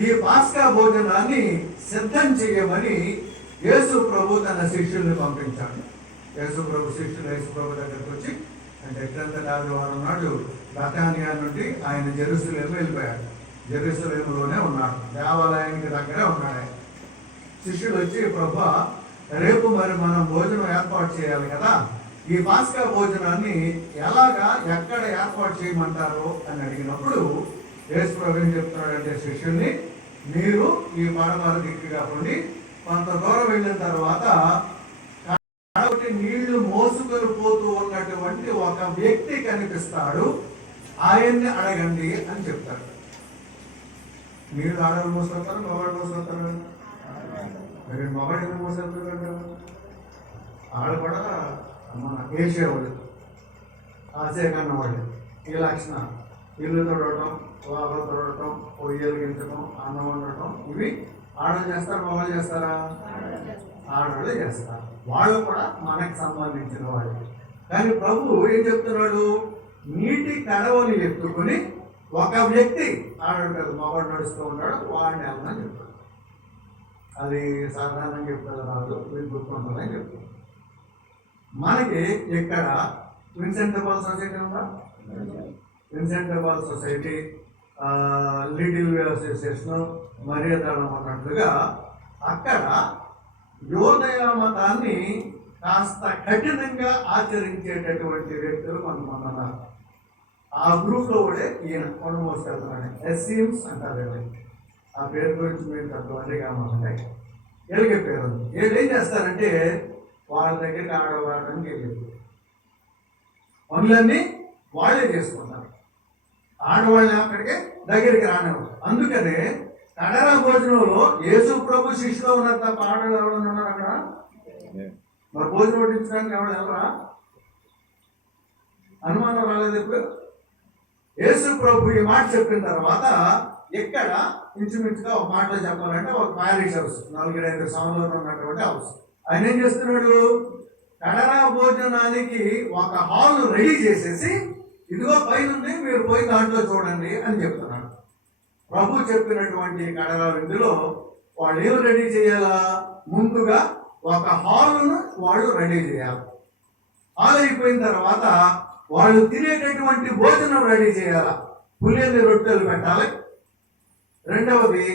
ఈ పాస్కా భోజనాన్ని సిద్ధం చేయమని యేసు ప్రభు తన శిష్యుల్ని పంపించాడు. యేసు ప్రభు శిష్యులు యేసు ప్రభు దగ్గరకు వచ్చి, అంటే క్రిందటి ఆదివారం నాడు బెతానియా నుండి ఆయన జెరూసలేము వెళ్ళిపోయాడు. జెరూసలేములోనే ఉన్నాడు, దేవాలయానికి దగ్గరే ఉన్నాడు ఆయన. శిష్యులు వచ్చి, ప్రభువా, రేపు మరి మనం భోజనం ఏర్పాటు చేయాలి కదా, ఈ పాస్కా భోజనాన్ని ఎలాగా ఎక్కడ ఏర్పాటు చేయమంటారు అని అడిగినప్పుడు యేసు ప్రభు ఏం చెప్తున్నాడంటే శిష్యుల్ని, మీరు ఈ పడమర దిక్కుగా ఉండి కొంత దూరం వెళ్ళిన తర్వాత కాబట్టి నీళ్లు మోసుకొని పోతూ ఉన్నటువంటి ఒక వ్యక్తి కనిపిస్తాడు, ఆయన్ని అడగండి అని చెప్తాడు. నీళ్లు ఆడవాళ్ళు మోసుకొస్తారు, మగవాళ్ళు మోసుకొస్తారు. మరి మగవాడు ఎందుకు మోసుకెళ్తారు? ఆడ కూడా మన వేసేవాళ్ళు, ఆశయకన్న వాళ్ళు. ఈ లక్షణం ఇల్లు తొడవటం, లోపల తొడవటం, పొయ్యలు గించడం, అన్నం వండటం, ఇవి ఆడవాళ్ళు చేస్తారు, మగవాళ్ళు చేస్తారా? ఆడవాళ్ళు చేస్తారు. వాళ్ళు కూడా మనకు సంబంధించిన వాళ్ళు. కానీ ప్రభు ఏం చెప్తున్నాడు, నీటి కడవని ఎత్తుకుని ఒక వ్యక్తి, ఆడవాడు కదా మగవాడు నడుస్తూ ఉంటాడు, వాడిని వెళ్ళమని చెప్తాడు. అది సాధారణంగా చెప్తారు రాదు, వీళ్ళు గుర్తుంటుందని చెప్తారు. మనకి ఇక్కడ విన్సెంట్ డి పాల్ సొసైటీ ఉందా? Vincent de Paul society, little way association, మర్యాదళం అన్నట్లుగా అక్కడ యోదయ మతాన్ని కాస్త కఠినంగా ఆచరించేటటువంటి వ్యక్తులు కొంతమంది ఉన్నారు. ఆ గ్రూప్లో కూడా ఈయన కొండ మోసుకెళ్తున్నాడు. ఎస్సీమ్స్ అంటారు. ఆ పేరు గురించి మీరు తక్కువగా ఉంటాయి. ఎలాగే పేరు వీళ్ళు ఏం చేస్తారంటే వాళ్ళ దగ్గరికి ఆడవాళ్ళని వెళ్ళి పనులన్నీ వాళ్ళే చేసుకుంటారు, ఆడవాళ్ళని అక్కడికి దగ్గరికి రానివ్వరు. అందుకనే కడరా భోజనంలో యేసు ప్రభు శిష్యులో ఉన్నారు తప్ప ఆడవాళ్ళు ఎవరైనా ఉన్నారు అక్కడ? మరి భోజనం వడ్డించడానికి ఎవరు వెళ్ళరా? అనుమానం రాలేదు ఇప్పుడు. యేసు ప్రభు ఈ మాట చెప్పిన తర్వాత ఇక్కడ ఇంచుమించుగా ఒక మాటలో చెప్పాలంటే ఒక ప్యారిష్ హౌస్, 4-5 సంవత్సరాలు ఉన్నటువంటి హౌస్. ఆయన ఏం చేస్తున్నాడు, కడరా భోజనానికి ఒక హాల్ రెడీ చేసేసి, ఇదిగో పైనుంది, మీరు పోయి దాంట్లో చూడండి అని చెప్తున్నాడు. ప్రభు చెప్పినటువంటి కడరా విందులో వాళ్ళు ఏం రెడీ చేయాలా, ముందుగా ఒక హాల్ను వాళ్ళు రెడీ చేయాలి. హాల్ అయిపోయిన తర్వాత వాళ్ళు తినేటటువంటి భోజనం రెడీ చేయాలా. పులియని రొట్టెలు పెట్టాలి. రెండవది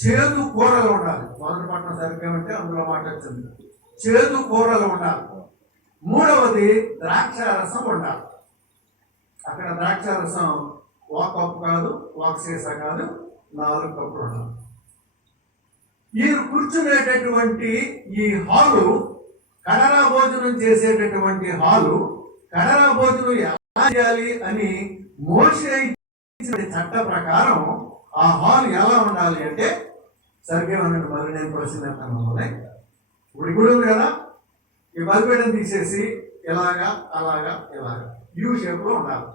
చేదు కూరలు ఉండాలి. మొదటి పట్టణం సరిపోయామంటే అందులో మాట వచ్చింది, చేదు కూరలు ఉండాలి. మూడవది ద్రాక్ష రసం ఉండాలి. అక్కడ ద్రాక్ష రసం ఒక కప్పు కాదు, ఒక సీసా కాదు, 4 కప్పులు ఉండాలి. ఈ కూర్చునేటటువంటి ఈ హాలు, కడరా భోజనం చేసేటటువంటి హాలు, కడరా భోజనం ఎలా చేయాలి అని మోషే ఇచ్చిన చట్ట ప్రకారం ఆ హాల్ ఎలా ఉండాలి అంటే, సరిగ్గా ఉన్నట్టు మళ్ళీ నేను ప్రశ్న ఇప్పుడు గుడి ఉంది కదా, ఈ బలిపీఠం తీసేసి ఇలాగా అలాగా ఇలాగా యూ షేప్లో ఉండాలి.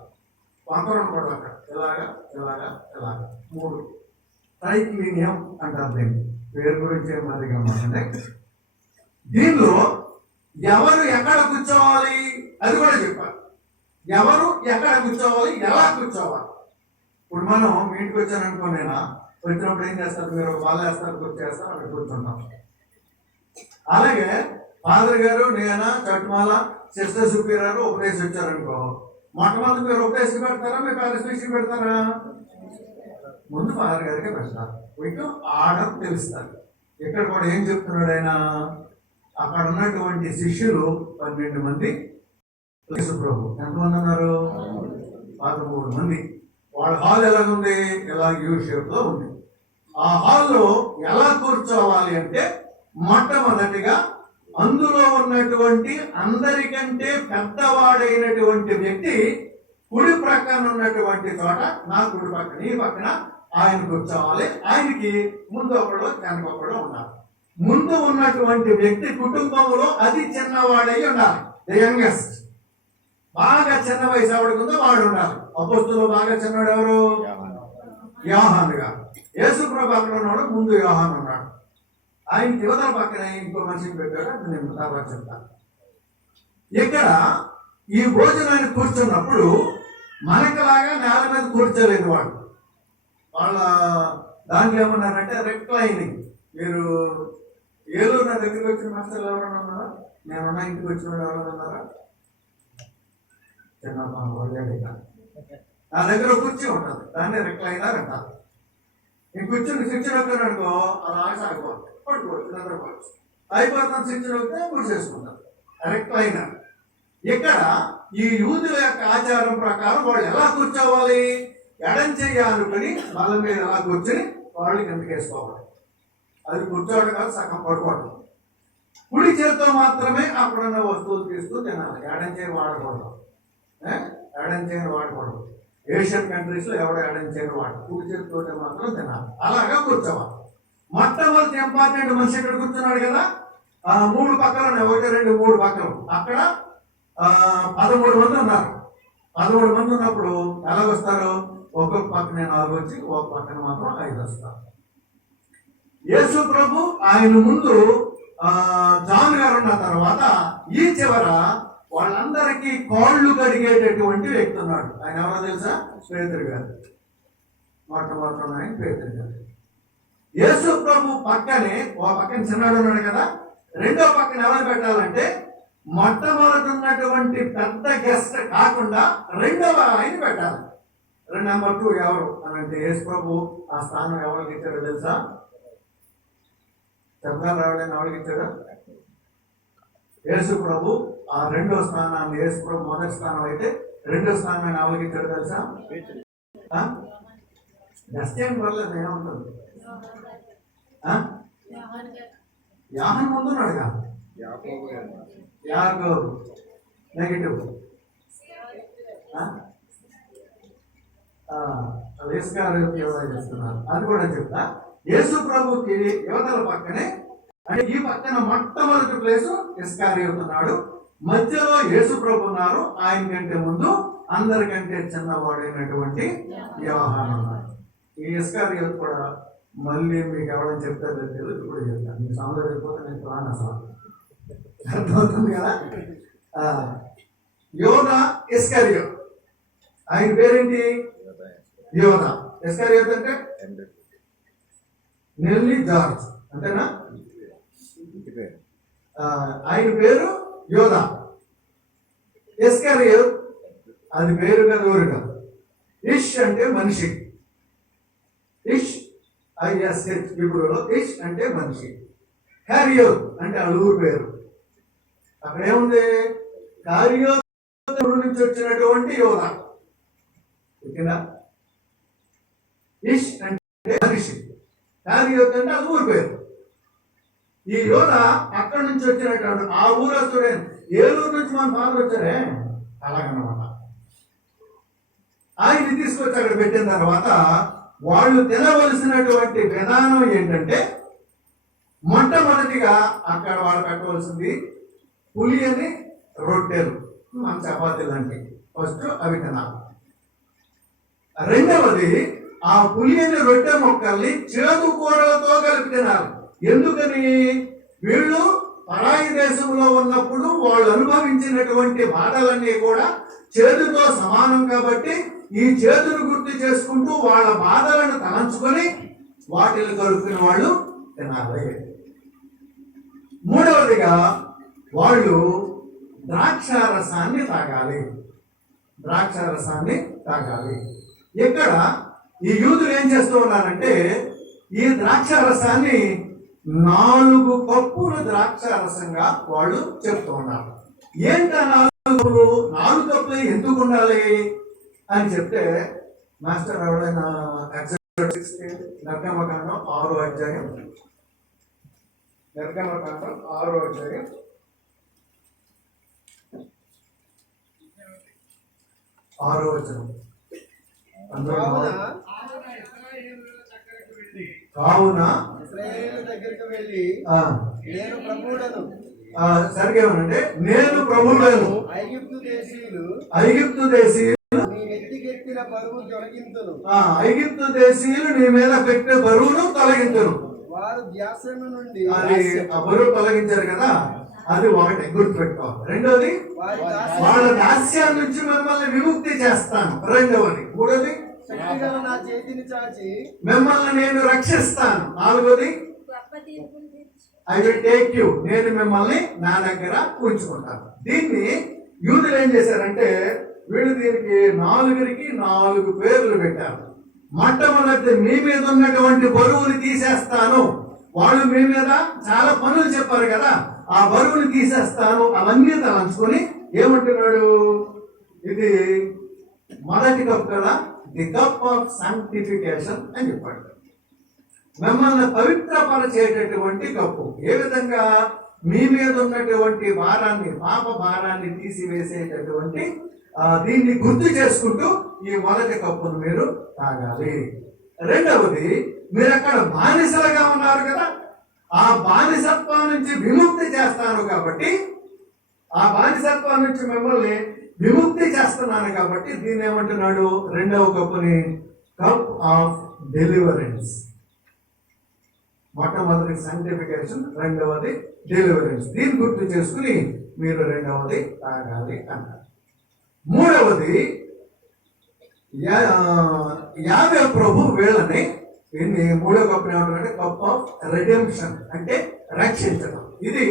వంకరం కూడా అక్కడ ఇలాగా ఇలాగా ఇలాగా 3 ట్రైక్లీనియం అంటారు. దీన్ని పేరు గురించి ఏమది గమ్మంటే, దీనిలో ఎవరు ఎక్కడ కూర్చోవాలి అది కూడా చెప్పాలి. ఎవరు ఎక్కడ కూర్చోవాలి, ఎలా కూర్చోవాలి. ఇప్పుడు మనం మీ ఇంటికి వచ్చాను అనుకోనేనా, వచ్చినప్పుడు ఏం చేస్తారు, మీరు వాళ్ళు వేస్తారు, కూర్చేస్తారు, అక్కడ కూర్చుంటాం. అలాగే ఫాదర్ గారు, నేను, చట్మాల, సిస్టర్ సుపీరియర్ ఉపదేశం వచ్చారనుకో, మొట్టమొదటి మీరు ఉపదేశం పెడతారా, మీ పేరెంట్స్ పెడతారా? ముందు ఫాదర్ గారికి పెడతారు. మీకు ఆర్డర్ తెలుస్తారు. ఇక్కడ కూడా ఏం చెప్తున్నాడు ఆయన, అక్కడ ఉన్నటువంటి శిష్యులు 12 మంది, యేసు ప్రభు ఎంతమంది ఉన్నారు? 13 మంది. వాళ్ళ హాల్ ఎలాగుంది, ఇలా యూ షేప్ లో ఉంది. ఆ హాల్లో ఎలా కూర్చోవాలి అంటే, మొట్టమొదటిగా అందులో ఉన్నటువంటి అందరికంటే పెద్దవాడైనటువంటి వ్యక్తి కుడి ప్రక్కన ఉన్నటువంటి చోట, నా కుడి పక్కన, ఈ పక్కన ఆయన కూర్చోవాలి. ఆయనకి ముందు ఒకడు వెనకొకడు ఉండాలి. ముందు ఉన్నటువంటి వ్యక్తి కుటుంబంలో అతి చిన్నవాడై ఉండాలి, ది యంగెస్ట్. బాగా చిన్న వయసు ఆవిడకుందో వాడు ఉండాలి. అపోస్తులు బాగా చిన్నవాడు ఎవరు? యోహాను గారు. యేసు ప్రభు అక్కడ ఉన్నాడు, ముందు యోహాను ఉన్నాడు. ఆయన యువతల పక్కన ఇంకో మనిషిని పెట్టాడు, అది నేను తర్వాత చెప్తాను. ఇక్కడ ఈ భోజనాన్ని కూర్చున్నప్పుడు మనకులాగా నేల మీద కూర్చోలేదు. వాళ్ళ దాంట్లో ఏమన్నారంటే రెక్లైనింగ్. మీరు ఏలూరు నా దగ్గరికి వచ్చిన మాస్టర్లు ఎవరైనా ఉన్నారా? నేనున్నా ఇంటికి వచ్చిన ఎవరైనా ఉన్నారా? చిన్న నా దగ్గర కుర్చీ ఉంటుంది, దాన్ని రెక్లైనర్ అంటారు. ఈ కూర్చుని శిక్షణ అనుకో అలా సాగిపోతుంది, పడుకోవచ్చు, నిద్రపోవచ్చు, అయిపోతాను. శిక్షణ వస్తే కూర్చేసుకుంటారు, రెక్లైనర్. ఇక్కడ ఈ యూదుల యొక్క ఆచారం ప్రకారం వాళ్ళు ఎలా కూర్చోవాలి? ఎడం చెయ్యి అనుకుని బల్ల మీద ఎలా కూర్చొని వాళ్ళు కిందకి వేసుకోవాలి. అది కూర్చోవడం కాదు, సగం పడుకోవడం. కుడి చేతితో మాత్రమే అక్కడున్న వస్తువులు తీస్తూ తినాలి, ఎడం చేయి వాడకూడదు. ఎడం చేయిని వాడకూడదు. ఏషియన్ కంట్రీస్ లో ఎవడో ఎడం చేయిని వాడదు, కుడి చేతితో మాత్రం తినాలి. అలాగా కూర్చోవాలి. మొట్టమొదటి ఇంపార్టెంట్ మనిషి ఇక్కడ కూర్చున్నాడు కదా, 3 పక్కలు ఉన్నాయి, 1, 2, 3 పక్కలు. అక్కడ 13 మంది ఉన్నారు. 13 మంది ఉన్నప్పుడు ఎలా వస్తారు? ఒక్కొక్క పక్కనే 4 వచ్చి ఒక పక్కన మాత్రం 5 వస్తారు. యేసు ప్రభు ఆయన ముందు జాన్ గారు ఉన్న తర్వాత ఈ చివర వాళ్ళందరికీ కాళ్ళు కడిగేటటువంటి వ్యక్తి ఉన్నాడు. ఆయన ఎవరో తెలుసా? పేతురు గారు. మొట్టమొదటి ఆయన పేతురు గారు. యేసు ప్రభు పక్కనే ఒక పక్కన చిన్నాడు ఉన్నాడు కదా, రెండో పక్కన ఎవరు పెట్టాలంటే మొట్టమొదటి ఉన్నటువంటి పెద్ద గెస్ట్ కాకుండా రెండవ ఆయన పెట్టాలి. నెంబర్ 2 ఎవరు అని అంటే యేసు ప్రభు ఆ స్థానం ఎవరికి ఇచ్చాడో తెలుసా? శబ్దాలు రావడానికి ఎవరికి ఇచ్చాడు? యేసు ప్రభు ఆ రెండో స్థానాన్ని, యేసు ప్రభు మొదటి స్థానం అయితే రెండో స్థానాన్ని ఎవరికి ఇచ్చాడు తెలుసా? డస్టైన్ వల్ల ఏముంటుంది? యాహన్ ముందున్నాడు కదా, యాకోబు నెగిటివ్. చేస్తున్నారు అది కూడా చెప్తా. యేసు ప్రభుకి యువతల పక్కనే, అంటే ఈ పక్కన మొట్టమొదటి ప్లేసు ఇస్కారియోతు ఉన్నాడు, మధ్యలో యేసు ప్రభు ఉన్నారు, ఆయన కంటే ముందు అందరికంటే చిన్నవాడైనటువంటి యోహాను ఉన్నాడు. ఈ ఇస్కారియోతు కూడా మళ్ళీ మీకు ఎవరైనా చెప్తారో తెలియదు, ఇప్పుడు చెప్తాను. మీ సౌందర్యం వెళ్ళిపోతే నేను రాను అసలు, అర్థమవుతుంది కదా. యోధా ఇస్కారియోతు, ఆయన పేరేంటి? యోధా. ఇస్కారియోతు అంటే నెల్లీ జార్జ్ అంతేనా? ఆయన పేరు యోధా. ఇస్కారియోతు అది పేరు కదా, ఊరు కాదు. ఇష్ అంటే మనిషి, ఇష్ ISH ఇప్పుడులో ఇష్ అంటే మనిషి. కారియోత్ అంటే ఆ ఊరు పేరు. అక్కడ ఏముంది? కారియోత్ నుంచి వచ్చినటువంటి యోధ. ఓకేనా? ఇష్ అంటే మనిషి, కారియోత్ అంటే ఆ ఊరు పేరు. ఈ యోధ అక్కడి నుంచి వచ్చినటువంటి ఆ ఊరస్తుడే. ఏలూరు నుంచి మన ఫాదర్ వచ్చారే, అలాగన్నమాట. ఆయన్ని తీసుకొచ్చి అక్కడ పెట్టిన తర్వాత వాళ్ళు తినవలసినటువంటి విధానం ఏంటంటే, మొట్టమొదటిగా అక్కడ వాళ్ళు పెట్టవలసింది పులియని రొట్టెలు, మన చపాతీలు అంటే ఫస్ట్ అవి తినాలి. రెండవది ఆ పులియని రొట్టె మొక్కల్ని చేదు కూరలతో కలిపి తినాలి. ఎందుకని? వీళ్ళు పరాయి దేశంలో ఉన్నప్పుడు వాళ్ళు అనుభవించినటువంటి బాధలన్నీ కూడా చేదుతో సమానం కాబట్టి ఈ చేతును గుర్తు చేసుకుంటూ వాళ్ళ బాధలను తలంచుకొని వాటిని కలుపుకున్న వాళ్ళు తినాలి. మూడవదిగా వాళ్ళు ద్రాక్షారసాన్ని తాగాలి. ద్రాక్షారసాన్ని తాగాలి. ఇక్కడ ఈ యూదులు ఏం చేస్తూ ఉన్నారంటే, ఈ ద్రాక్షారసాన్ని 4 కప్పులు ద్రాక్షారసంగా వాళ్ళు చెప్తూ ఉన్నారు. ఏంటా 4 కప్పులు ఎందుకు ఉండాలి అని చెప్తే, మాస్టర్ ఎవరైనా నిర్గమకాండం 6వ అధ్యాయం, నిర్గమకాండం 6వ అధ్యాయం 6వ వచనం. కావున దగ్గరికి వెళ్ళి నేను ప్రభువులను, సరిగ్గా ఏమనంటే నేను ప్రభువులను, ఐగుప్తు దేశీయులు ఐగుప్తు దేశీయులు నీ మీద పెట్టే బరువును తొలగించరు. వారు ధ్యాసము నుండి, అది ఆ బరువు తొలగించారు కదా, అది ఒకటి గుర్తుపెట్టుకోవాలి. రెండోది వాళ్ళ దాస్యం నుంచి మిమ్మల్ని విముక్తి చేస్తాను. రెండవది. మూడోది శక్తిగల నా చేతిని చాచి మిమ్మల్ని నేను రక్షిస్తాను. నాలుగోది, ఐ విల్ టేక్ యూ, నేను మిమ్మల్ని నా దగ్గర ఉంచుకుంటాను. దీన్ని యూదులు ఏం చేశారంటే, వీళ్ళు దీనికి నాలుగురికి 4 పేర్లు పెట్టారు. మొట్టమొదటి, మీ మీద ఉన్నటువంటి బరువుని తీసేస్తాను. వాళ్ళు మీ మీద చాలా పనులు చెప్పారు కదా, ఆ బరువుని తీసేస్తాను. అవన్నీ తలంచుకొని ఏమంటున్నాడు, ఇది మొదటి కప్ కదా, ది కప్ ఆఫ్ సాంక్టిఫికేషన్ అని చెప్పాడు. మిమ్మల్ని పవిత్రపరచేటటువంటి కప్పు. ఏ విధంగా? మీ మీద ఉన్నటువంటి భారాన్ని, పాప భారాన్ని తీసివేసేటటువంటి దీన్ని గుర్తు చేసుకుంటూ ఈ మొదటి కప్పును మీరు తాగాలి. రెండవది, మీరు అక్కడ బానిసలుగా ఉన్నారు కదా, ఆ బానిసత్వం నుంచి విముక్తి చేస్తాను కాబట్టి, ఆ బానిసత్వం నుంచి మిమ్మల్ని విముక్తి చేస్తున్నాను కాబట్టి దీన్ని ఏమంటున్నాడు, రెండవ కప్పుని కప్ ఆఫ్ డెలివరెన్స్. మొట్టమొదటి సాంక్టిఫికేషన్, రెండవది డెలివరెన్స్. దీన్ని గుర్తు చేసుకుని మీరు రెండవది తాగాలి అన్నారు. మూడవది, యావే ప్రభు వీళ్ళని, దీన్ని మూడో కప్పుని ఏమంటారంటే కప్ ఆఫ్ రెడెంప్షన్, అంటే రక్షించడం. ఇది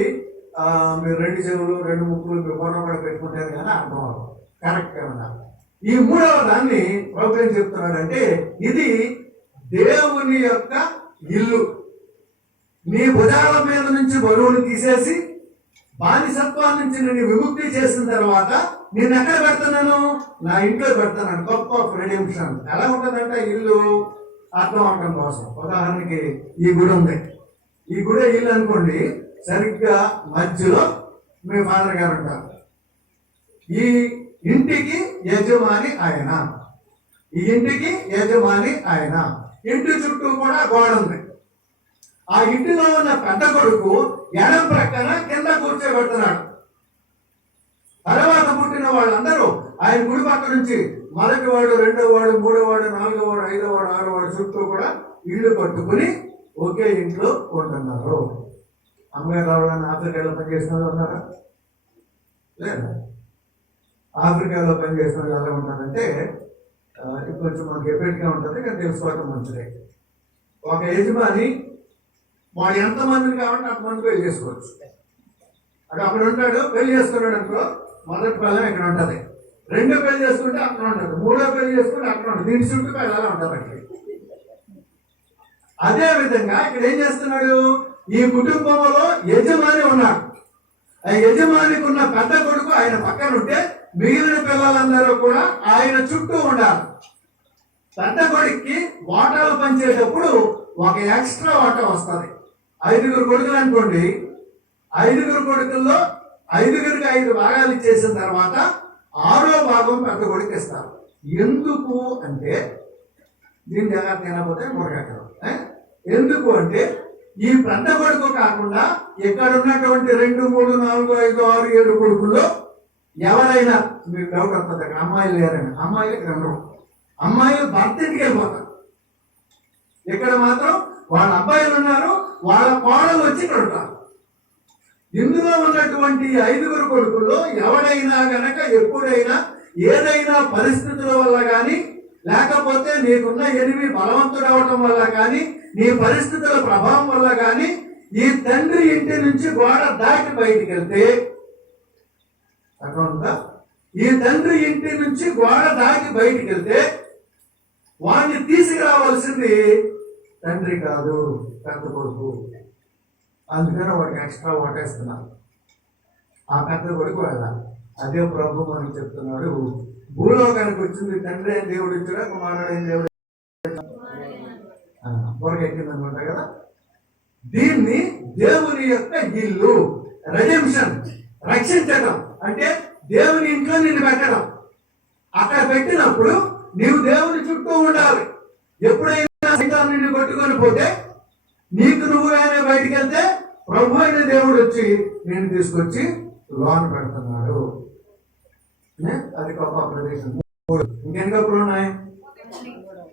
మీరు 2 చెవులు 2 ముక్కులు మీరు ఫోటో కూడా పెట్టుకుంటారు కానీ అర్థం అవ్వదు, కరెక్ట్ ఏమన్నా. ఈ మూడవ దాన్ని ప్రభు ఏం చెప్తున్నాడంటే, ఇది దేవుని యొక్క ఇల్లు. నీ భుజాల మీద నుంచి బరువుని తీసేసి బానిసత్వం నుంచి నేను విముక్తి చేసిన తర్వాత నేను ఎక్కడ పెడుతున్నాను, నా ఇంట్లో పెడుతున్నాను. Cup of redemption. ఎలా ఉంటుందంటే ఇల్లు అర్థం అవడం కోసం, ఉదాహరణకి ఈ గుడి ఉంది, ఈ గుడి ఇల్లు అనుకోండి, సరిగ్గా మధ్యలో మీ ఫాదర్ గారు ఉంటారు. ఈ ఇంటికి యజమాని ఆయన, ఈ ఇంటికి యజమాని ఆయన. ఇంటి చుట్టూ కూడా గోడ ఉంది. ఆ ఇంటిలో ఉన్న పెద్ద కొడుకు ఎడం ప్రక్కన కింద కూర్చోబెడుతున్నాడు. తర్వాత పుట్టిన వాళ్ళందరూ ఆయన గుడి పక్క నుంచి మొదటి వాడు, రెండవ వాడు, మూడో వాడు, నాలుగో వాడు, ఐదో వాడు, ఆరో వాడు చుట్టూ కూడా ఇల్లు కట్టుకుని ఒకే ఇంట్లో ఉంటున్నారు. అమ్మగారు రావాలని ఆఫ్రికాలో పనిచేసిన వాళ్ళు ఉన్నారా? లేదా? ఆఫ్రికాలో పనిచేసిన వాళ్ళు ఎలా ఉంటారంటే, కొంచెం మనకి ఎఫెక్ట్గా ఉంటుంది కానీ తెలుసుకోవటం మంచిదే. ఒక యజమాని వాడు ఎంతమందిని కాబట్టి అంతమంది పెళ్లి చేసుకోవచ్చు. అటు అక్కడ ఉంటాడు, పెళ్లి చేసుకున్నాడు అనుకో, మొదటి పిల్లం ఇక్కడ ఉంటుంది, రెండో పెళ్లి చేసుకుంటే అక్కడ ఉంటుంది, మూడో పెళ్లి చేసుకుంటే అక్కడ ఉంటుంది. దీని చుట్టూ ఎలా ఉంటుంది అక్కడ. అదే విధంగా ఇక్కడ ఏం చేస్తున్నాడు, ఈ కుటుంబంలో యజమాని ఉన్నాడు. ఆ యజమానికి ఉన్న పెద్ద కొడుకు ఆయన పక్కన ఉంటే మిగిలిన పిల్లలందరూ కూడా ఆయన చుట్టూ ఉండాలి. పెద్ద కొడుక్కి వాటాలు పంచేటప్పుడు ఒక ఎక్స్ట్రా వాటా వస్తుంది. 5 కొడుకులు అనుకోండి, 5 కొడుకుల్లో 5కి 5 భాగాలు ఇచ్చేసిన తర్వాత 6వ భాగం పెద్ద కొడుకు ఇస్తారు. ఎందుకు అంటే, దీని జగన్ తినకపోతే మురగట్టడం. ఎందుకు అంటే, ఈ పెద్ద కొడుకు కాకుండా ఇక్కడ ఉన్నటువంటి 2, 3, 4, 5, 6, 7 కొడుకుల్లో ఎవరైనా, మీకు డౌట్ వస్తుంది అక్కడ అమ్మాయిలు లేరని, అమ్మాయిలు ఇక్కడ ఉండరు. అమ్మాయిలు భర్త ఇంటికి వెళ్ళిపోతారు. ఇక్కడ మాత్రం వాళ్ళ అబ్బాయిలు ఉన్నారు, వాళ్ళ కోడలు వచ్చి ఇక్కడ ఉంటారు. ఇందులో ఉన్నటువంటి 5 కొడుకుల్లో ఎవడైనా గనక ఎప్పుడైనా ఏదైనా పరిస్థితుల వల్ల కానీ, లేకపోతే నీకున్న ఎనిమి బలవంతుడు అవటం వల్ల కానీ, నీ పరిస్థితుల ప్రభావం వల్ల కానీ ఈ తండ్రి ఇంటి నుంచి గోడ దాటి బయటికి వెళ్తే, అర్థమవుతుందా? ఈ తండ్రి ఇంటి నుంచి గోడ దాటి బయటికి వెళ్తే వాడిని తీసుకురావాల్సింది తండ్రి కాదు, పెద్ద కొడుకు. అందుకని వాడికి ఎక్స్ట్రా ఓటేస్తున్నారు. ఆ పెద్ద కొడుకు వెళ్ళాలి. అదే ప్రభు మనకి చెప్తున్నాడు, భూలోకానికి వచ్చింది తండ్రి అయిన దేవుడు ఇచ్చాడా, కుమారుడు అయిన దేవుడు ఎక్కిందనుకుంటా కదా. దీన్ని దేవుని యొక్క ఇల్లు, రెడెంప్షన్, రక్షించడం అంటే దేవుని ఇంట్లో నిన్ను పెట్టడం. అక్కడ పెట్టినప్పుడు నీవు దేవుని చుట్టూ ఉండాలి. ఎప్పుడైనా సైతాను నిన్ను కొట్టుకొని పోతే, నీకు నువ్వుగానే బయటికి వెళ్తే ప్రభు అయిన దేవుడు వచ్చి నేను తీసుకొచ్చి లోన్ పెడుతున్నాడు. అది గొప్ప ప్రదేశం. ఇంకెన్ని కప్పులు ఉన్నాయి?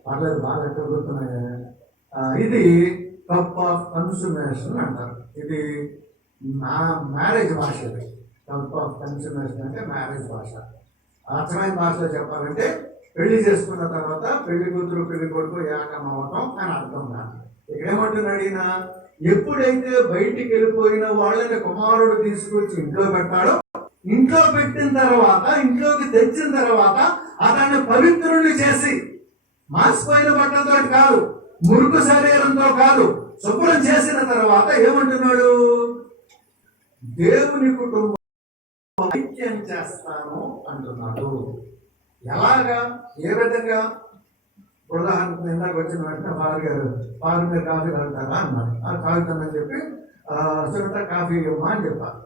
పర్లేదు, బాగా ఎక్కడ గుర్తున్నాయి. ఇది కప్ ఆఫ్ కన్సుమేషన్ అంటారు. ఇది మ్యారేజ్ భాష. ఇది కప్ ఆఫ్ కన్సుమేషన్ అంటే మ్యారేజ్ భాష. అర్థమైన భాషలో చెప్పాలంటే పెళ్లి చేసుకున్న తర్వాత పెళ్లి కూతురు పెళ్లి కొడుకు ఏకం అవటం అని అర్థం కాదు. ఇక్కడ ఏమంటున్నాడు ఈయన, ఎప్పుడైతే బయటికి వెళ్ళిపోయిన వాళ్ళని కుమారుడు తీసుకొచ్చి ఇంట్లో పెడతాడో, ఇంట్లో పెట్టిన తర్వాత ఇంట్లోకి తెచ్చిన తర్వాత అతన్ని పవిత్రుని చేసి, మాసిపోయిన బట్టలతో కాదు, మురుకు శరీరంతో కాదు, శుభ్రం చేసిన తర్వాత ఏమంటున్నాడు, దేవుని కుటుంబం ఐక్యం చేస్తాను అంటున్నాడు. ఎలాగా, ఏ విధంగా? ఉదాహరణకు ఇందాక వచ్చిన వెంటనే ఫాదర్ గారు ఫాదర్ మీరు కాఫీ తాగుతారా అన్నారు. తాగుతానని చెప్పి సునీత కాఫీ ఇవ్వమా అని చెప్పారు.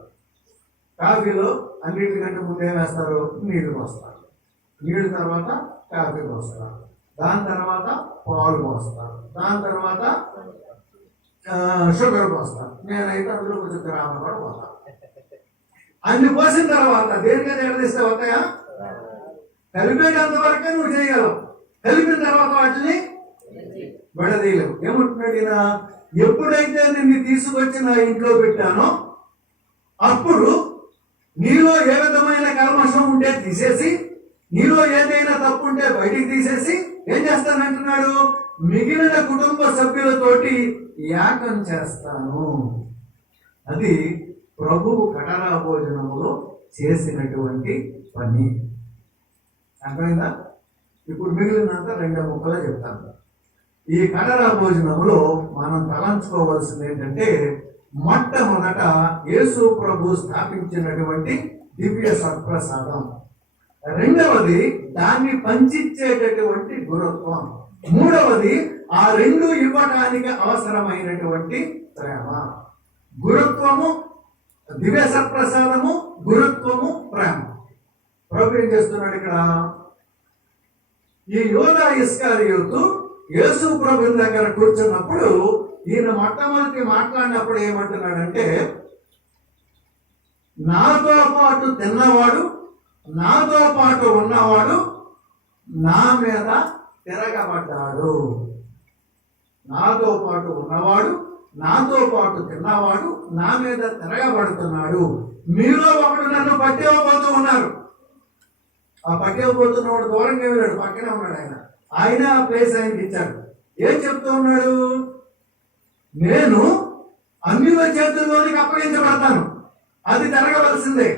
కాఫీలో అన్నిటికంటే ముందు ఏం వేస్తారు? నీళ్లు పోస్తారు. నీళ్ళు తర్వాత కాఫీ పోస్తారు. దాని తర్వాత పాలు పోస్తారు. దాని తర్వాత షుగర్ పోస్తారు. నేనైతే అందులో కొంచెం గ్రామం కూడా పోతాను. అన్ని పోసిన తర్వాత దేనికైనా ఎడదీస్తే వస్తాయా? కలిపేటంత వరకే నువ్వు చేయగలవు. కలిపిన తర్వాత వాటిని విడదీయలేవు. ఏమంటున్నాడు ఈయన, ఎప్పుడైతే నిన్ను తీసుకొచ్చి నా ఇంట్లో పెట్టానో అప్పుడు నీలో ఏ విధమైన కల్మషం ఉంటే తీసేసి, నీలో ఏదైనా తప్పు ఉంటే బయటికి తీసేసి ఏం చేస్తానంటున్నాడు, మిగిలిన కుటుంబ సభ్యులతోటి యాగం చేస్తాను. అది ప్రభువు కటరా భోజనములో చేసినటువంటి పని. అర్థమైందా? ఇప్పుడు మిగిలినంత 2 ముక్కలు చెప్తాను. ఈ కటరా భోజనములో మనం తలంచుకోవాల్సింది ఏంటంటే, మొట్టమొదట యేసు ప్రభు స్థాపించినటువంటి దివ్య సత్ప్రసాదం. రెండవది దాన్ని పంచిచ్చేటటువంటి గురుత్వం. మూడవది ఆ రెండు ఇవ్వటానికి అవసరమైనటువంటి ప్రేమ. గురుత్వము, దివ్య సత్ప్రసాదము, గురుత్వము, ప్రేమ. ప్రభు ఏం చేస్తున్నాడు ఇక్కడ, ఈ యోధా ఇస్కరియోతు యేసు ప్రభు దగ్గర కూర్చున్నప్పుడు ఈయన మొట్టమొదటి మాట్లాడినప్పుడు ఏమంటున్నాడంటే, నాతో పాటు తిన్నవాడు, నాతో పాటు ఉన్నవాడు నా మీద తిరగబడ్డాడు. నాతో పాటు ఉన్నవాడు, నాతో పాటు తిన్నవాడు నా మీద తిరగబడుతున్నాడు. మీలో ఒకడు నన్ను పట్టేవబోతూ ఉన్నారు. ఆ పట్టేవబోతున్నవాడు దూరంగా వెళ్ళాడు, పక్కనే ఉన్నాడు ఆయన. ఆయన ఆ ప్లేస్ ఆయనకి ఇచ్చాడు. ఏం చెప్తూ ఉన్నాడు, నేను అన్యుల చేతుల్లోనికి అప్పగించబడతాను, అది జరగవలసిందే.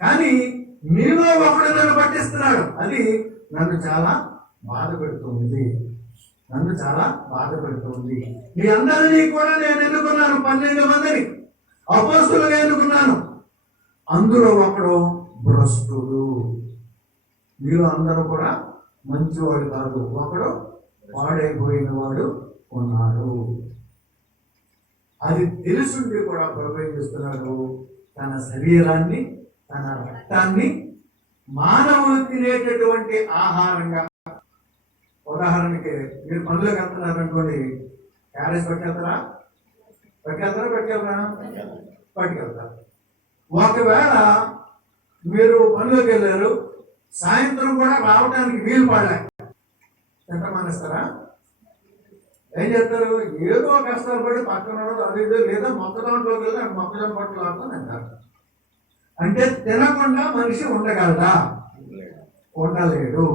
కానీ మీలో ఒకడు నన్ను పట్టిస్తున్నాడు, అది నన్ను చాలా బాధ పెడుతుంది, నన్ను చాలా బాధ పెడుతుంది. మీ అందరినీ కూడా నేను ఎన్నుకున్నాను, 12 మందిని అపోస్తులుగా ఎన్నుకున్నాను. అందులో ఒకడు భ్రష్టుడు. మీరు అందరూ కూడా మంచివాడు కాదు, ఒకడు పాడైపోయిన వాడు ఉన్నాడు. అది తెలుసుండి కూడా ప్రభు చేస్తున్నాడు, తన శరీరాన్ని, తన రక్తాన్ని మానవులు తినేటటువంటి ఆహారంగా. ఉదాహరణకి మీరు పనులకు వెళ్తున్నారు అనుకోండి, క్యారేజ్ పట్టుకెళ్తారా? పట్టుకెళ్తారు. ఒకవేళ మీరు పనులకు వెళ్ళారు, సాయంత్రం కూడా రావడానికి వీలు పడలే, ఎంత మానేస్తారా? ఏం చేస్తారు? ఏదో కష్టాలు పడి పక్కన అది లేదా మొక్కదాంట్లోకి వెళ్ళి మొక్కజొన్న పట్టులు ఆడుతుంది అంటారు. అంటే తినకుండా మనిషి ఉండగలదా? ఉండలేడు.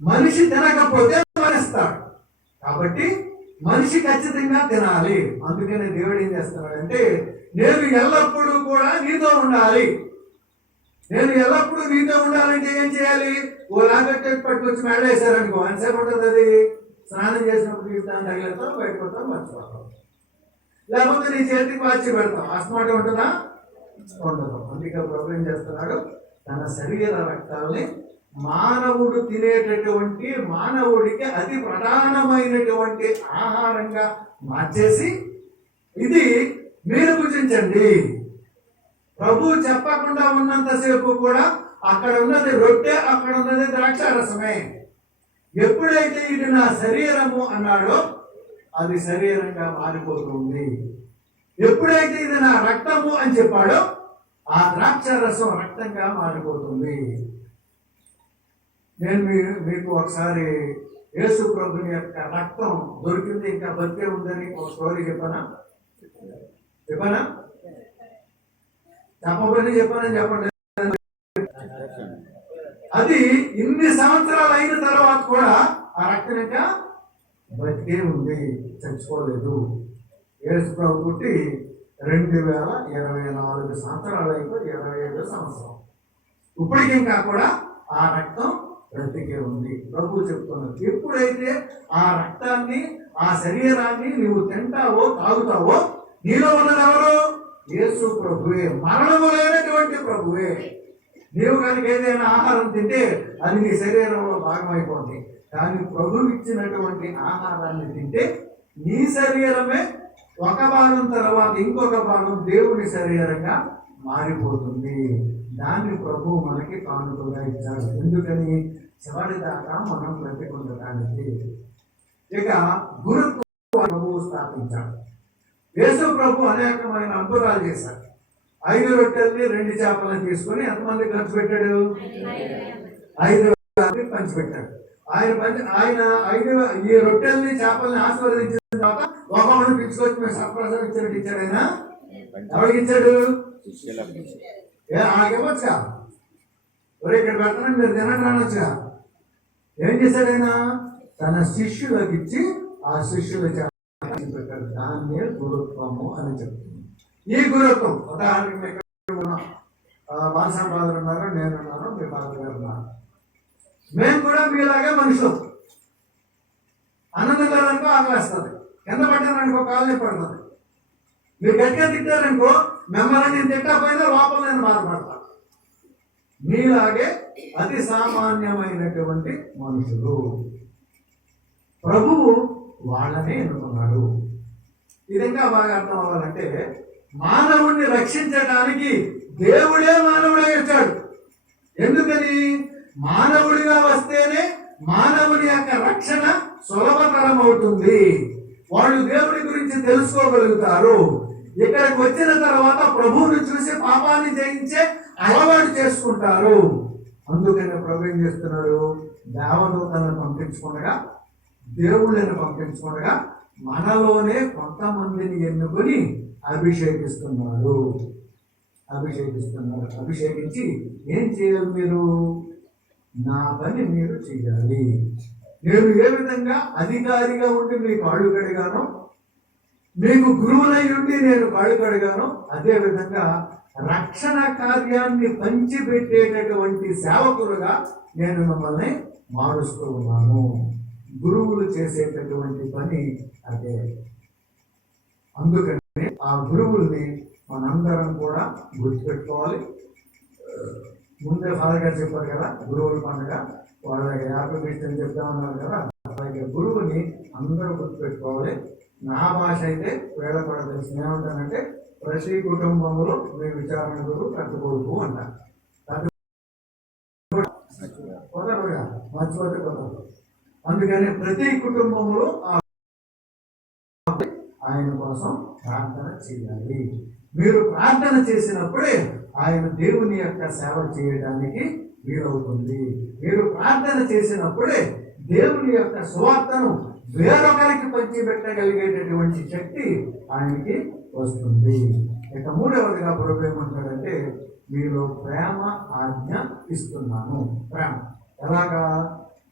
మనిషి తినకపోతే మరిస్తాడు. కాబట్టి మనిషి ఖచ్చితంగా తినాలి. అందుకనే దేవుడు ఏం చేస్తున్నాడంటే, నేను ఎల్లప్పుడూ కూడా నీతో ఉండాలి. నేను ఎల్లప్పుడూ నీతో ఉండాలంటే ఏం చేయాలి? ఓ లాగట్టే పట్టుకొచ్చి మెడలేసారనుకో, ఎంతసేపు ఉంటుంది అది? స్నానం చేసినప్పుడు తీర్థాన్ని తగిలేస్తాం, బయటకు వస్తాం, మర్చిపోతాం. లేకపోతే నీ చేతికి వాచి పెడతాం, అస్మాట ఉంటుందా? ఉండదు. అందుకే ప్రభు ఏం చేస్తున్నాడు, తన శరీర రక్తాలని మానవుడు తినేటటువంటి, మానవుడికి అతి ప్రధానమైనటువంటి ఆహారంగా మార్చేసి, ఇది మీరు భుజించండి. ప్రభు చెప్పకుండా ఉన్నంతసేపు కూడా అక్కడ ఉన్నది రొట్టె, అక్కడ ఉన్నది ద్రాక్షారసమే. ఎప్పుడైతే ఇది నా శరీరము అన్నాడో అది శరీరంగా మారిపోతుంది. ఎప్పుడైతే ఇది నా రక్తము అని చెప్పాడో ఆ ద్రాక్షారసం రక్తంగా మారిపోతుంది. నేను మీకు ఒకసారి యేసు ప్రభుని యొక్క రక్తం దొరికింది, ఇంకా బతికే ఉందని ఒక స్టోరీ చెప్పానా? చెప్పబోని చెప్పానని చెప్పండి. అది ఇన్ని సంవత్సరాలు అయిన తర్వాత కూడా ఆ రక్తం ఇంకా బతికే ఉంది, చచ్చిపోలేదు. యేసు ప్రభు పుట్టి 2024 సంవత్సరాలు అయిపోయి 27వ సంవత్సరం. ఇప్పటికి ఇంకా కూడా ఆ రక్తం బ్రతికే ఉంది. ప్రభు చెప్తున్నారు, ఎప్పుడైతే ఆ రక్తాన్ని, ఆ శరీరాన్ని నువ్వు తింటావో తాగుతావో, నీలో ఉన్నది ఎవరు? యేసు ప్రభువే, మరణము లేనటువంటి ప్రభువే. నీవు కనుక ఏదైనా ఆహారం తింటే అది నీ శరీరంలో భాగమైపోతుంది. కానీ ప్రభు ఇచ్చినటువంటి ఆహారాన్ని తింటే నీ శరీరమే ఒక భాగం తర్వాత ఇంకొక భాగం దేవుని శరీరంగా మారిపోతుంది. దాన్ని ప్రభు మనకి కానుకగా ఇచ్చాడు. ఎందుకని? చివరి దాకా మనం బ్రతికుండడానికి. ఇక గురుత్వం ప్రభువు స్థాపించాడు. యేసు ప్రభు అనేకమైన అద్భుతాలు చేశాడు. 5 రొట్టెల్ని 2 చేపలను తీసుకొని ఎంతమంది ఖర్చు పెట్టాడు? 5 పంచిపెట్టాడు. ఆయన 5 ఈ రొట్టెల్ని చేపల్ని ఆశీర్వదించిన తర్వాత ఒకరిని పిలుచుకొచ్చి మేము సర్ప్రసాదం ఇచ్చినట్టు ఇచ్చాడు. ఆయన ఎవరికి ఇచ్చాడు? ఇవ్వచ్చుగా, ఒరే ఇక్కడ పెడతానని మీరు తినండి అనొచ్చుగా. ఏం చేశాడు ఆయన? తన శిష్యులకు ఇచ్చి ఆ శిష్యుల పెట్టాడు. దాన్నే గురుత్వము అని చెప్తుంది. ఈ గురుత్వం ఉదాహరణకి బాలసాం ఫాదర్ ఉన్నారు, నేనున్నాను, మీ ఫాదర్ గారు ఉన్నారు. మేము కూడా మీలాగే మనుషులు. అన్నం తినాలనుకో ఆకలేస్తుంది, కింద పట్టారనుకో కాలనీ పడుతుంది. మీరు గట్టిగా తిట్టారనుకో మిమ్మల్ని నేను తిట్టకపోయినా లోపల నేను బాధపడతాను. మీలాగే అతి సామాన్యమైనటువంటి మనుషులు. ప్రభువు వాళ్ళనే ఎన్నుకున్నాడు. ఇది ఇంకా బాగా అర్థం అవ్వాలంటే, మానవుణ్ణి రక్షించడానికి దేవుడే మానవుడే వచ్చాడు. ఎందుకని? మానవుడిగా వస్తేనే మానవుని యొక్క రక్షణ సులభతరం అవుతుంది. వాళ్ళు దేవుడి గురించి తెలుసుకోగలుగుతారు. ఇక్కడికి వచ్చిన తర్వాత ప్రభువుని చూసి పాపాన్ని జయించే అలవాటు చేసుకుంటారు. అందుకని ప్రభు ఏం చేస్తున్నాడు? దేవదూతలను పంపించుకుండగా, దేవుళ్ళని పంపించుకుండగా మనలోనే కొంతమందిని ఎన్నుకొని అభిషేకిస్తున్నాడు. అభిషేకించి ఏం చేయాలి? మీరు నా పని మీరు చేయాలి. నేను ఏ విధంగా అధికారిగా ఉండి మీకు కాళ్ళు కడిగానో, మీకు గురువులై ఉండి నేను కాళ్ళు కడిగానో, అదే విధంగా రక్షణ కార్యాన్ని పంచిపెట్టేటటువంటి సేవకులుగా నేను మిమ్మల్ని మారుస్తూ ఉన్నాను. గురువులు చేసేటటువంటి పని అదే. అందుకని ఆ గురువుల్ని మనందరం కూడా గుర్తుపెట్టుకోవాలి. ముందే ఫాదర్ గారు చెప్పారు కదా, గురువుల పండుగ వాళ్ళ యాభై మీటర్లు చెప్తా ఉన్నారు కదా, అలాగే గురువుని అందరూ గుర్తుపెట్టుకోవాలి. నా భాష అయితే వేళ కూడా తెలిసి ఏమంటానంటే, ప్రతి కుటుంబంలో మీ విచారణ గురువు పెద్ద కొడుకు అంటారు. మర్చిపోతే కుదరదు. అందుకని ప్రతి కుటుంబంలో ఆయన కోసం ప్రార్థన చేయాలి. మీరు ప్రార్థన చేసినప్పుడే ఆయన దేవుని యొక్క సేవ చేయడానికి వీలవుతుంది. మీరు ప్రార్థన చేసినప్పుడే దేవుని యొక్క సువార్తను వేరొకరికి పంచిపెట్టగలిగేటటువంటి శక్తి ఆయనకి వస్తుంది. ఇక మూడవదిగా ప్రభు ఏమంటాడంటే, మీలో ప్రేమ ఆజ్ఞ ఇస్తున్నాను. ప్రేమ ఎలాగా?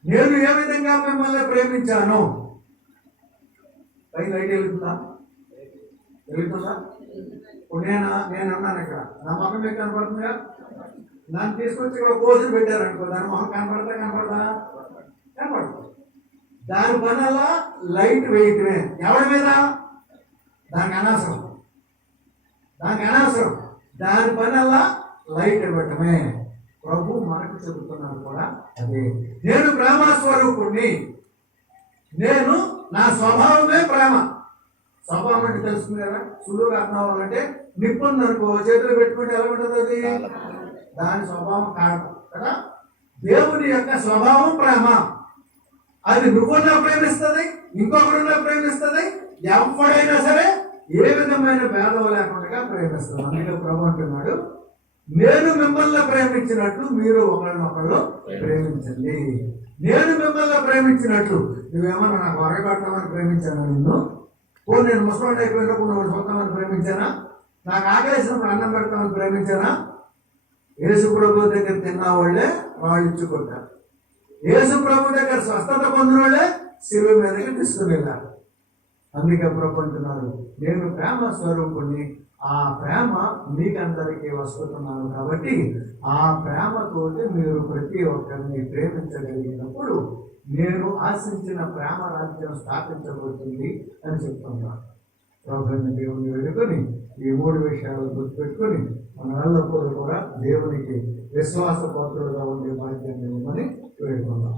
నేను ఏ విధంగా మిమ్మల్ని ప్రేమించాను. పైన లైట్ వెళ్తుందా? ఇప్పుడు నేను అన్నాను ఇక్కడ, నా మొహం మీకు కనపడుతుందిగా. దాన్ని తీసుకొచ్చి ఇక్కడ కోసులు పెట్టారనుకో, దాని మొహం కనపడతా కనపడుతుంది. దాని పనల్లా లైట్ వేయటమే. ఎవరి మీద? దానికి అనవసరం. దాని పనల్లా లైట్ ఇవ్వటమే. ప్రభు మనకు చెబుతున్నారు కూడా అదే. నేను ప్రేమ స్వరూపుణ్ణి. నేను నా స్వభావమే ప్రేమ. స్వభావం అంటే తెలుస్తుంది కదా, సులువుగా అర్థం అవ్వాలంటే, నిప్పు ఉందనుకో చేతులు పెట్టుకుంటే ఎలా ఉంటుంది? అది దాని స్వభావం కాదు కదా. దేవుని యొక్క స్వభావం ప్రేమ. అది నువ్వున్నా ప్రేమిస్తుంది, ఇంకొకరున్నా ప్రేమిస్తుంది, ఎవడైనా సరే ఏ విధమైన భేదం లేకుండా ప్రేమిస్తుంది. అందుకే ప్రభు అంటున్నాడు, నేను మిమ్మల్ని ప్రేమించినట్లు మీరు ఒకరినొకరు ప్రేమించండి. నేను మిమ్మల్ని ప్రేమించినట్లు, నువ్వేమన్నా నాకు వరగొట్టమని ప్రేమించాను నిన్ను? నేను ముసలాడు అయిపోయినప్పుడు నువ్వు చూద్దామని ప్రేమించానా? నాకు ఆకలేసినప్పుడు అన్నం పెడతామని ప్రేమించానా? యేసు ప్రభు దగ్గర తిన్న వాళ్ళే రాళ్ళు ఇచ్చుకుంటారు. యేసు ప్రభు దగ్గర స్వస్థత పొందిన వాళ్ళే శిలువ మీదకి తీసుకుని వెళ్ళారు. అందుకే ప్రభు అంటున్నారు, నేను ప్రేమ స్వరూపుణ్ణి, ఆ ప్రేమ మీకందరికీ వస్తున్నాను. కాబట్టి ఆ ప్రేమతోటి మీరు ప్రతి ఒక్కరిని ప్రేమించగలిగినప్పుడు నేను ఆశించిన ప్రేమ రాజ్యం స్థాపించబడుతుంది అని చెప్తున్నాను. ప్రభుని దేవుని వేడుకొని ఈ 3 విషయాలు గుర్తుపెట్టుకొని మన ఎల్లప్పుడూ కూడా దేవునికి విశ్వాస పాత్రులుగా ఉండే బాధ్యత ఇవ్వమని వేడుకుందాం.